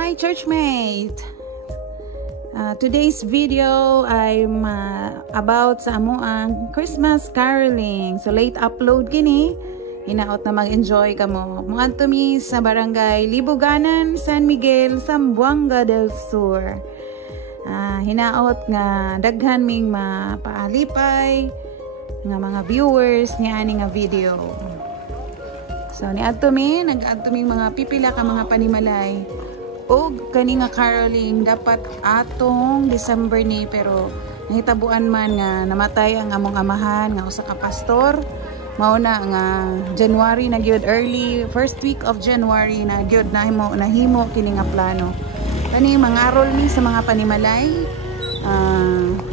Hi churchmate! Today's video I'm about sa amoang Christmas caroling. So late upload kini. Hinaot na mag-enjoy kamo. Muadto mi sa barangay Libuganan, San Miguel, Zamboanga del Sur. Hinaot nga daghan ming mapaalipay nga mga viewers ni ani nga video. So nag-adto mi mga pipila ka mga panimalay. Og kani nga caroling dapat atong December ni, pero nahitabuan man nga namatay ang among amahan nga usa ka pastor. Mao na nga January na gyud, early first week of January na gyud nahimo kini nga plano. Kani mangarol ni sa mga panimalay.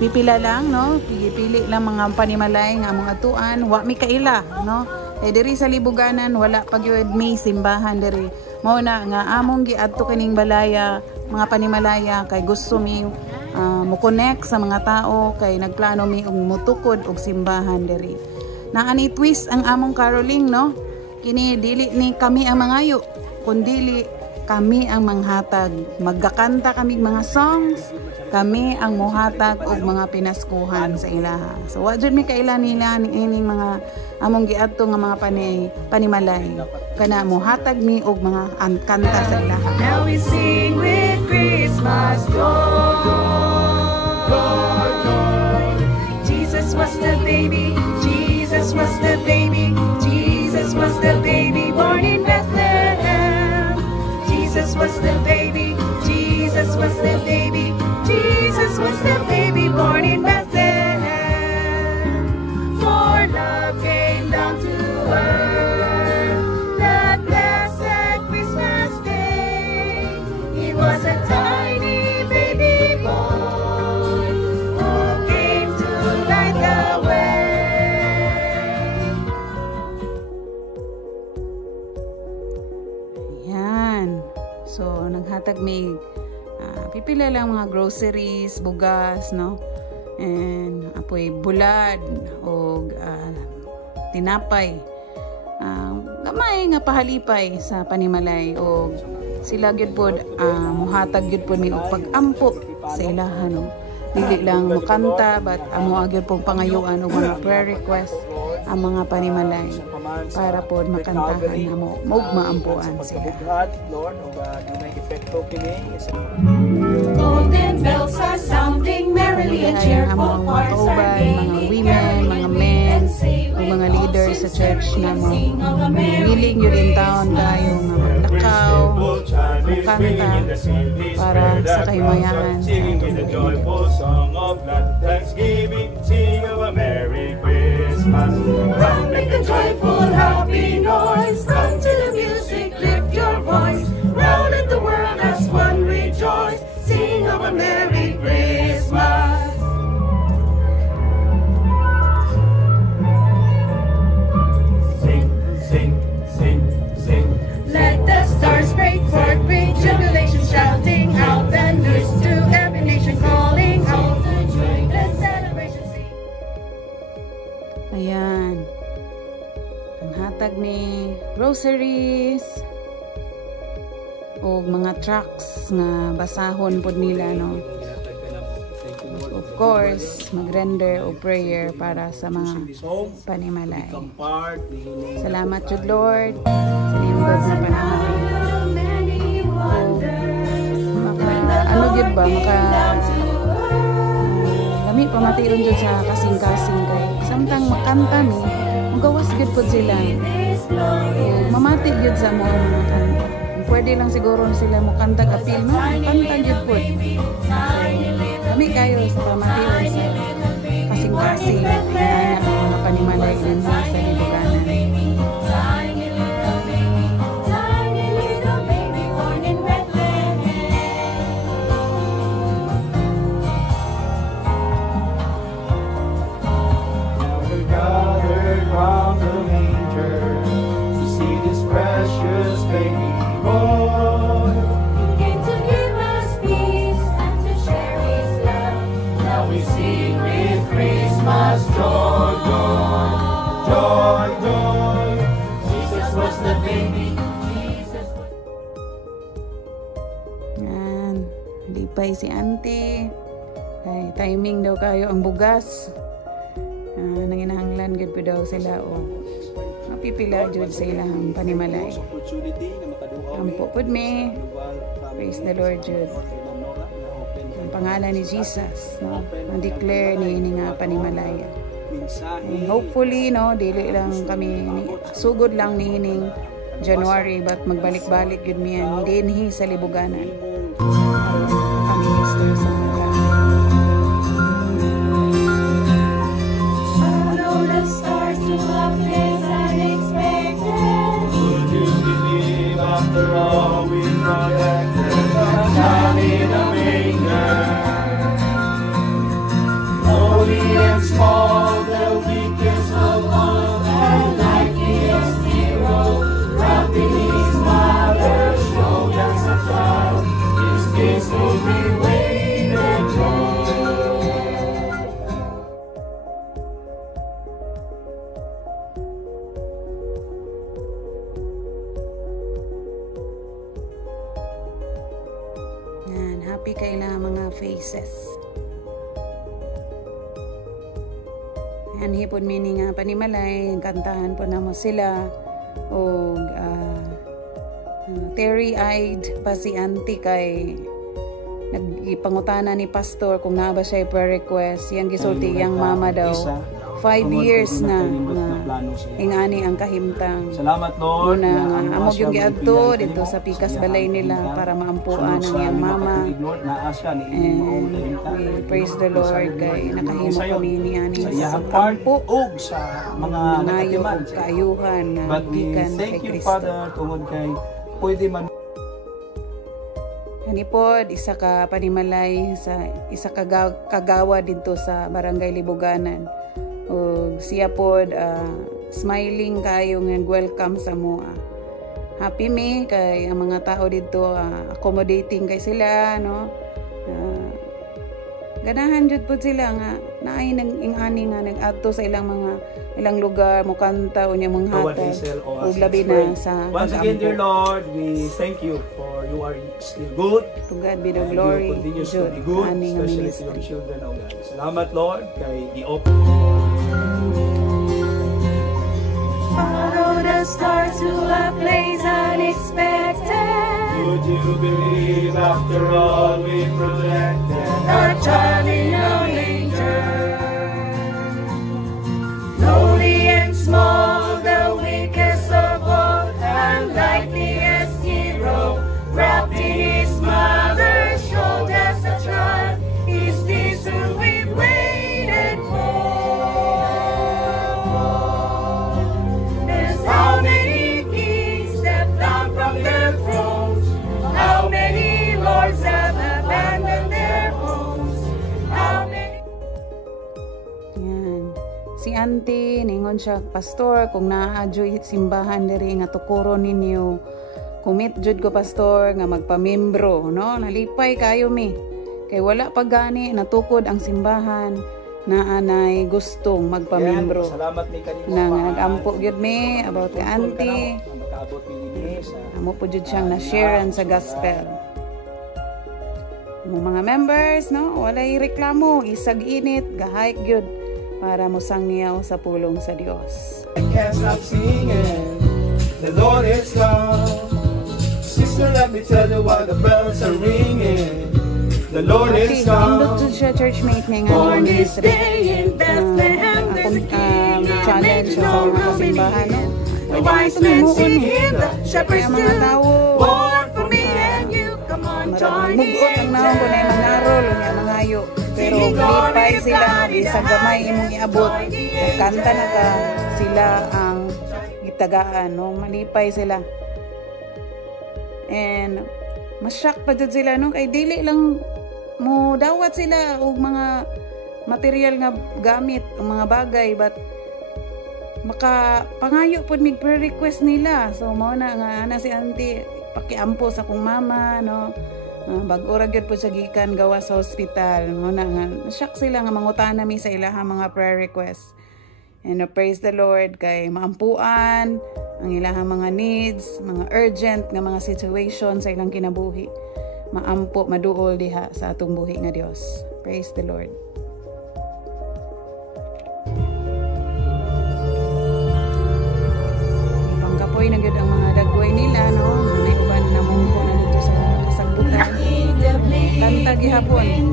Pipila lang, no? Pili lang mga panimalay nga among atuan, wa mi kaila, no? Diri sa Libuganan wala pa gyud may simbahan diri. Mao na nga among giadto kining balaya, mga panimalaya kay gusto mi mo connect sa mga tao, kay nagplano mi og mutukod og simbahan diri. Naani twist ang among caroling, no? Kini dili ni kami ang mangayo, kundi kami ang manghatag. Magkakanta kami mga songs, kami ang muhatag og mga pinaskuhan sa ilaha. So wa jud mi kaila nila ining mga among giadto nga mga panimalay. Kana muhatag mi og mga kanta sa ilaha. Now we sing with Christmas joy. Jesus was the baby, Jesus was the baby, Jesus was the baby born in Bethlehem. Jesus was the baby, Jesus was the baby, Jesus was the baby born in Bethlehem. For love came down to earth that blessed Christmas day. He was a tiny baby boy who came to light the way. Yan. So naghatag may pipila lang mga groceries, bugas, no? And apoy bulad o tinapay. Gamay nga pahalipay sa panimalay, o sila gyud pod muhatag gyud pod mi og pag-ampo sa ilaha, no? Dili lang mo kanta, but amo gyud pong pangayuan og mga prayer request ang mga panimalay para pod makantahan amo og maampuan sila. Golden bells are sounding merrily and cheerful hearts are mga women, mga men, o mga leaders sa church na mo willing yun in town tayo nga maglakaw, magkanta para sa kaymayahan sa Come, make a joyful, happy noise. Come to the music, lift your voice. Round let the world as one rejoice. Sing of a Merry Christmas. Sing, sing, sing, sing. Let the stars break forth, bring jubilation, shouting out the news to every nation, calling out the joy, the celebration. Sing. Ayan. Ang hatag ni groceries o mga trucks na basahon pod nila, no? Of course, mag-render o prayer para sa mga panimalay. Salamat jud Lord sa nindot na panahon. Ano gyud ba lami pamatiron jud sa kasing-kasing kay samtang makanta mi magawas gyud pod sila. Mamati gyud sa mga kanta. Pwede lang siguro sila mo kanta kapil, no? Kanta gyud pod. Kami kayo sa pamatiron sa kasing-kasing na mga panimalay din sa Libuganan. Christmas joy, joy, joy, joy. nalipay si auntie. Kay timing daw kayo ang bugas. Nanginahanglan gud po daw sila o mapipila jud sa ilang panimalay. Ampo pud me. Praise the Lord jud. Ang pangalan ni Jesus, no? Ang declare ni nga panimalaya. And hopefully, no, dili lang kami sugod lang ni hining January, but magbalik-balik yun miyan dinhi sa libuganan. Pang-minister sa mga. Follow the stars to a place unexpected. Would you believe after all we protected? Child in a manger. Lowly and small, the weakest of all, and like the hero, wrapped in his mother's shoulders a child. His kiss will be waited for. Yan, happy kayo na mga faces. Yan, hipon meaning nga panimalay, kantahan po na mo sila. O teary-eyed pa si auntie kay nagipangutana ni pastor kung na ba siya i-request. Yang gisulti yang mama daw. 5 years na ingani ang kahimtang. Salamat Lord. Muna nga amog yung giadto dito sa pikas balay nila para maampuan ang iyang mama. And we praise the Lord kay nakahimo kami ni ani sa kampo sa mga nangayo kaayuhan nga gikan kay Kristo. Father, tungod kay pwede man Kani pod isa ka panimalay sa isa ka kagawa dito sa Barangay Libuganan. O siya pod smiling kayo ng welcome sa mua. Happy me kay ang mga tao dito accommodating kay sila, no? Ganahan jud pod sila nga naay nang ingani nga nag-adto sa ilang lugar mo kanta unya mong hatag ug labi na sa once again, dear Lord, we thank you for you are still good. To God be the glory. You continue to be good, especially to your children, oh God. Salamat Lord kay the Follow the stars to a place unexpected. Would you believe after all we projected? A child in a manger. Lowly and small, the weakest of all, and like the hero, wrapped in his mother's shoulders a child. Is this who we've waited for? There's how many kings stepped down from their thrones, how many lords have abandoned their homes, how many. Yan. Si auntie ningon siya pastor kung naa-adyoy simbahan diri nga tukuron ninyo. Commit jud ko pastor nga magpamembro, no? Nalipay kayo mi. Kay wala pa gani natukod ang simbahan na anay gustong magpamembro. Salamat ni kanina. Na nagampo gyud mi about the auntie. Amo po jud siyang na-sharean sa gospel. Mo mga members, no? Walay reklamo, isag init, gahayk gyud para mo sangyaw sa pulong sa Dios. I can't stop singing. The Lord is come. Sister, let me tell you why the bells are ringing. The Lord is come. Indot jud siya churchmate niya nga Born this day in Bethlehem, there's a king challenge sa mga kasimbahan, no? The wise men sing him, the shepherds Kaya mga do. tao, Born for me and you, come on, join the mugot ang naon ko na manarol niya mangayo. Pero lipay sila sa gamay imong iabot. Kanta na ka sila ang gitagaan, no? Malipay sila. And masyak pa jud sila, no? Kay dili lang mo dawat sila og mga material nga gamit, mga bagay, but maka pangayo pod mig request nila. So mao na nga ana si auntie pakiampo sa kong mama, no? Bag-o ra gyud po sa gikan gawa sa hospital. Mao na nga shock sila nga mangutana mi sa ilahang mga prayer request. And praise the Lord kay maampuan ang ilahang mga needs, mga urgent nga mga situation sa ilang kinabuhi. maampo, maduol diha sa atong buhi nga Dios. Praise the Lord. Ipangkapoy na gyud ang mga dagway nila, no? May uban na mungko na dito sa kasagbutan. Kanta gihapon.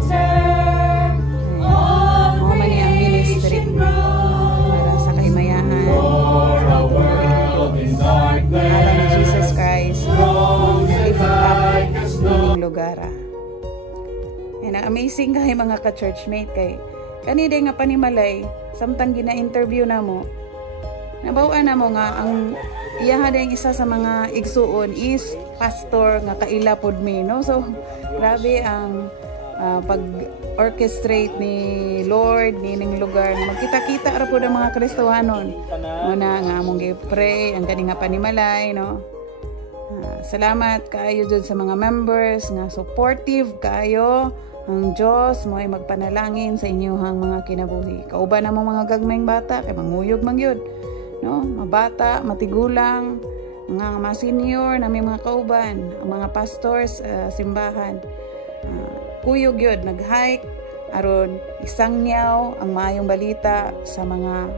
Mo man ni ang ministry para sa kaymayahan. Alam ni Jesus Christ, ining lugar. And amazing kay mga ka-churchmate kay kanide nga panimalay samtang gina-interview na mo. Nabawaan na mo nga ang iyaha dayang isa sa mga igsuon is pastor nga kaila pod mi, no? So grabe ang pag-orchestrate ni Lord nining lugar. Magkita-kita ra po ng mga Kristohanon. Una nga among gi-pray ang kani nga panimalay, no? Salamat kaayo dyan sa mga members nga supportive kaayo. Ang Diyos mo ay magpanalangin sa inyong mga kinabuhi. Kauban namang mga gagmayng bata kay manguyog man gyud, no? Mabata, matigulang, mga senior na may mga kauban, ang mga pastors simbahan. Kuyog yun, nag-hike aron isangyaw ang maayong balita sa mga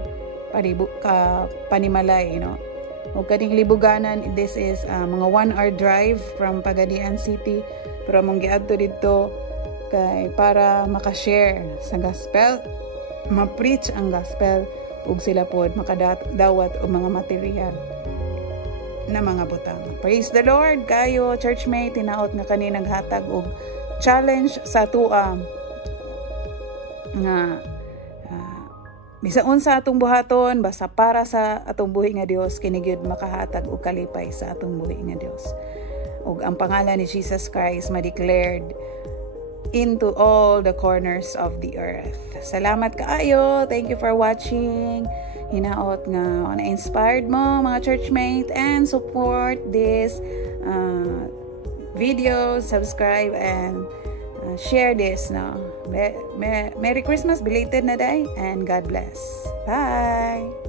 panimalay, no? O kaning libuganan, this is mga 1-hour drive from Pagadian City, pero mong giadto dito kay para makashare sa gospel, ma-preach ang gospel, ug sila pod makadawat og mga material na mga butang. Praise the Lord kayo churchmate, tinaot nga kani naghatag og challenge sa tuwa nga bisaon sa atong buhaton basta para sa atong buhi nga Dios kini gyud makahatag og kalipay sa atong buhi nga Dios. Ug ang pangalan ni Jesus Christ ma-declared into all the corners of the earth. Salamat kaayo. Thank you for watching. Hinaot nga na-inspired mo mga churchmate and support this video, subscribe and share this now. Merry Christmas belated na day and God bless. Bye.